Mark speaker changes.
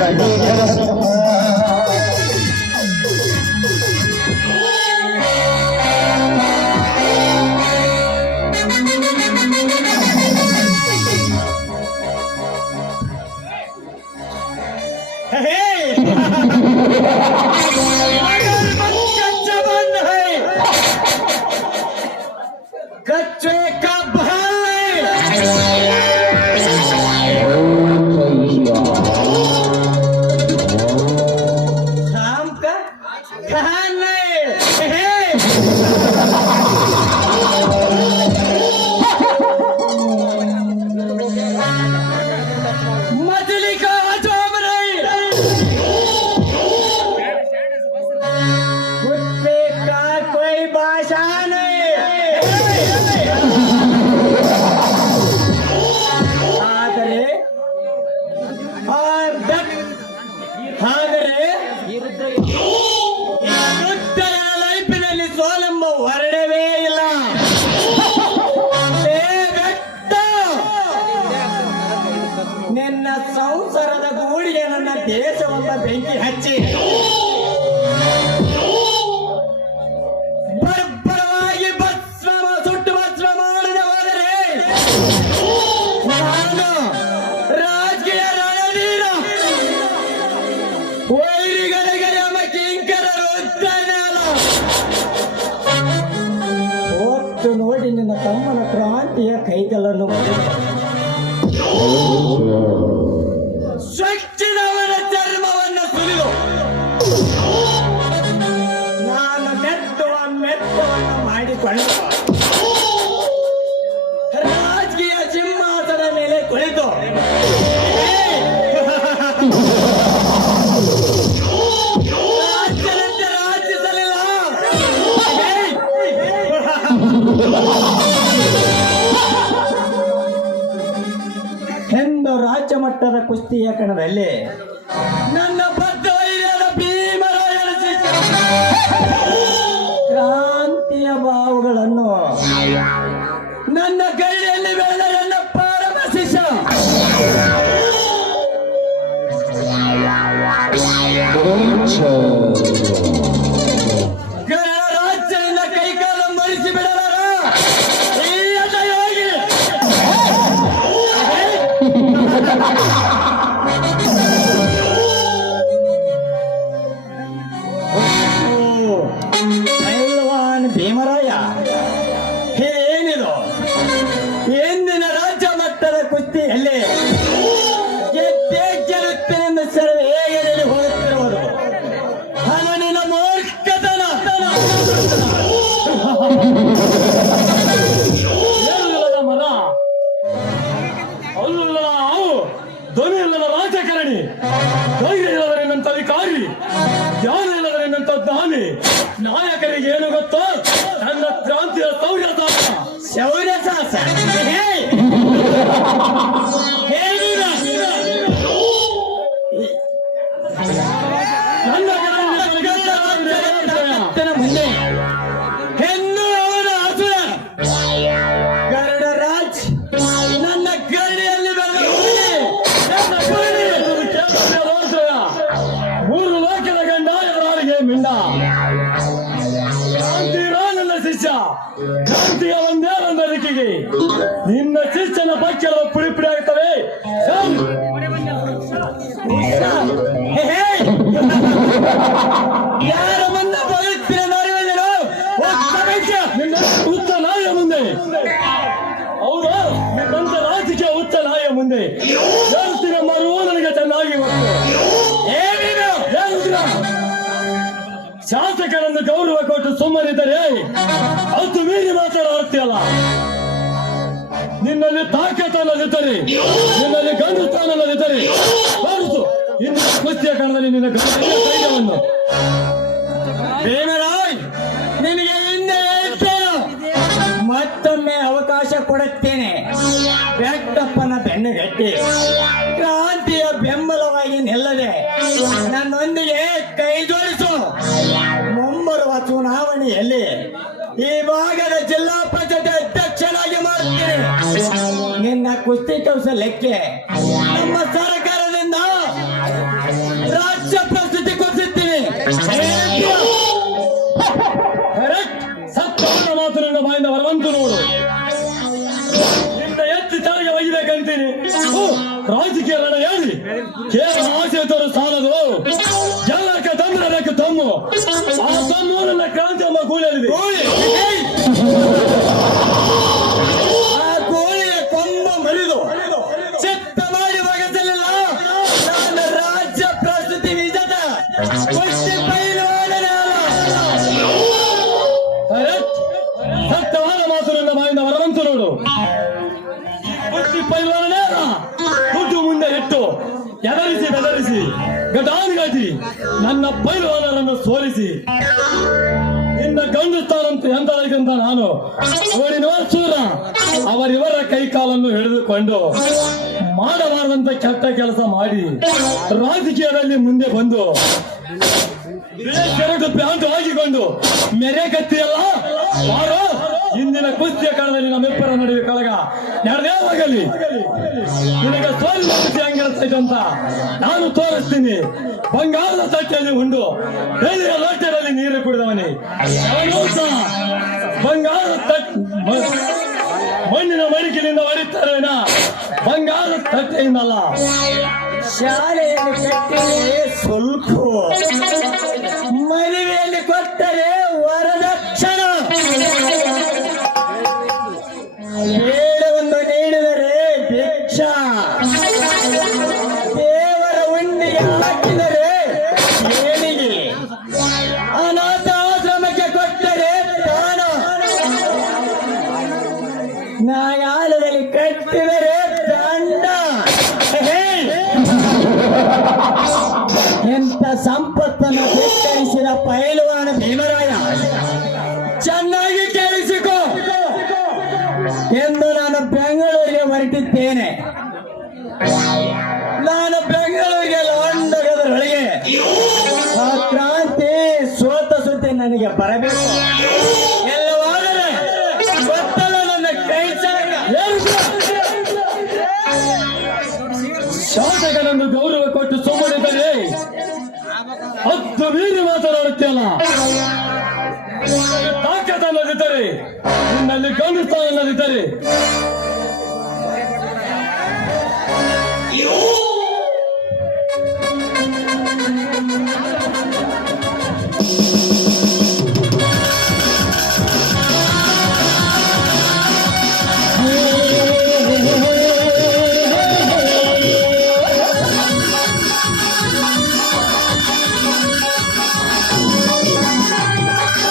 Speaker 1: É, é, é. Hey! ಆದರೆ ವೃದ್ಧರ ಲೈಫಿನಲ್ಲಿ ಸೋಲೆಂಬ ವರ್ಣವೇ ಇಲ್ಲ! ನಿನ್ನ ಸಂಸಾರದ ಗೂಡಿಗೆ ನನ್ನ ದೇಶವನ್ನ ಬೆಂಕಿ ಹಚ್ಚಿ ಕೈಗಳನ್ನು ಮಟ್ಟದ ಕಣದಲ್ಲಿ ನನ್ನ ಬದ್ಧ ಭೀಮರಾಯನ ಕ್ರಾಂತಿಯ ಬಾವುಗಳನ್ನು ನನ್ನ ಕೈಯಲ್ಲಿ ಬೆಳೆದ ನನ್ನ ಪರಮ ಶಿಷ್ಯ ರಾಜ್ಯದಿಂದ ಕೈಕಾಲ ಮರಿಸಿ ಬಿಡಲಾರ? ಈ
Speaker 2: ಜ್ಞಾನ ಇಲ್ಲದರೆ ನಿನ್ನಂತ ಜ್ಞಾನಿ ನಾಯಕರಿಗೆ ಏನು ಪಕ್ಷದ ಪುಡಿ ಪುಡಿ ಆಗ್ತವೆ!
Speaker 1: ಯಾರ ಮುಂದೆ ನರಿವೆಂದರು
Speaker 2: ನಿನ್ನ ಉತ್ತ ನಾಯ ಮುಂದೆ. ಅವರು ನಿನ್ನಂತ ರಾಜಕೀಯ ಉತ್ತ ನಾಯ ಮುಂದೆ. ಹೇಳ್ತೀರ ಮರು ನನಗೆ ಚೆನ್ನಾಗಿ ಶಾಸಕರನ್ನು ಗೌರವ ಕೊಟ್ಟು ಸುಮ್ಮನಿದ್ದರೆ, ಅದು ಮೀರಿ ಮಾತನಾಡ್ತೀಯಲ್ಲ ನಿನ್ನಲ್ಲಿ ತಾಕತ್ತಲ್ಲದಿದ್ದರೆ ನಿನ್ನಲ್ಲಿ ಗಂಡುತನಲ್ಲದಿದ್ದರೆ ಬಾರಿಸು ಇನ್ನು ಕುಸ್ತಿಯ ನಿನ್ನ
Speaker 1: ಭೀಮರಾಯ್ ನಿನಗೆ ಹಿಂದೆ ಮತ್ತೊಮ್ಮೆ ಅವಕಾಶ ಕೊಡುತ್ತೇನೆ. ಬೆಟ್ಟಪ್ಪನ ಬೆನ್ನುಗಟ್ಟಿ ಕ್ರಾಂತಿಯ ಬೆಂಬಲವಾಗಿ ನಿಲ್ಲದೆ ನನ್ನೊಂದಿಗೆ ಕೈ ಜೋಡಿಸು. ಮುಂಬರುವ ಚುನಾವಣೆಯಲ್ಲಿ ಈ ಕುಸ್ತಿ ಕವಸ ಲೆಕ್ಕೆ ನಮ್ಮ ಸರ್ಕಾರದಿಂದ ರಾಜ್ಯ ಪ್ರಸ್ತುತಿ ಕೊಡಿಸುತ್ತೀವಿ ಸತ್ಯವನ್ನು ಮಾತು
Speaker 2: ಬಾಯಿಂದ ನೋಡು. ಎತ್ತಿ ಹೇಳಿ. ಆಸೆ ತೋರು ಸಾಲದು. ಎಲ್ಲಕ್ಕೆ ತಂದ್ರೆ ಅದಕ್ಕೆ ತಮ್ಮು. ಆ ತಮ್ಮು ಕ್ರಾಂತಿ ಅಮ್ಮ ಎದರಿಸಿ ಬೆದರಿಸಿ ನನ್ನ ಪೈಲವಾನರನ್ನು ಸೋಲಿಸಿ. ನಿನ್ನ ಗಂಡುತ್ತಾರಂತ ಎಂತದಕ್ಕಿಂತ ನಾನು ಅವರಿರುವ ಅವರಿವರ ಕೈ ಕಾಲನ್ನು ಹಿಡಿದುಕೊಂಡು ಮಾಡಬಾರದಂತ ಕೆಟ್ಟ ಕೆಲಸ ಮಾಡಿ ರಾಜಕೀಯದಲ್ಲಿ ಮುಂದೆ ಬಂದು ಎರಡು ಪ್ಯಾಂಟ್ ಹಾಕಿಕೊಂಡು ಮೆರೆ ಕತ್ತಿಯಲ್ಲ ಕುಸ್ತಿಯ ಕಾಲದಲ್ಲಿ ನಮ್ಮಿಬ್ಬರ ನಡುವೆ ಕಳಗ. ನಡೆದೇ ಹೋಗಲಿ. ನಿನಗೆ ಸೋಲಿನ ಖುಷಿ ಹಂಗಿರ್ತೈತೆ ಅಂತ ನಾನು ತೋರಿಸ್ತೀನಿ. ಬಂಗಾರದ ತಟ್ಟೆಯಲ್ಲಿ ಉಂಡು. ಬೆಳ್ಳಿಯ ಲೋಟೆಯಲ್ಲಿ ನೀರು ಕುಡಿದವನೇ. ಬಂಗಾರದ ತಟ್ಟೆ ಮಣ್ಣಿನ ಮಡಿಕೆಯಿಂದ ಹೊಡಿತಾರೇನ ಬಂಗಾರದ ತಟ್ಟೆಯಿಂದಲ್ಲ.
Speaker 1: ಶಾಲೆಯಲ್ಲಿ ಕಟ್ಟಿದರೆ ಸ್ವಲ್ಪ. ಮನೆಯಲ್ಲಿ ಕೊಟ್ಟರೆ ಹೊರಟಿದ್ದೇನೆ ನಾನು ಬೆಂಗಳೂರಿಗೆ ಲಂಡಗದರೊಳಗೆ ಆ ಕ್ರಾಂತಿ ಸೋತ ಸುದ್ದಿ ನನಗೆ ಬರಬೇಕು. ಎಲ್ಲವಾದರೆ ನನ್ನ
Speaker 2: ಶಾಸಕನನ್ನು ಗೌರವ ಕೊಟ್ಟು ಸುಮ್ಮನಿದ್ದರೆ. ಹತ್ತು ಮೀರಿ ಮಾತನಾಡುತ್ತಲ್ಲ ತಾಕತ್ತನ್ನದಿದ್ದರೆ ನಿನ್ನಲ್ಲಿ you?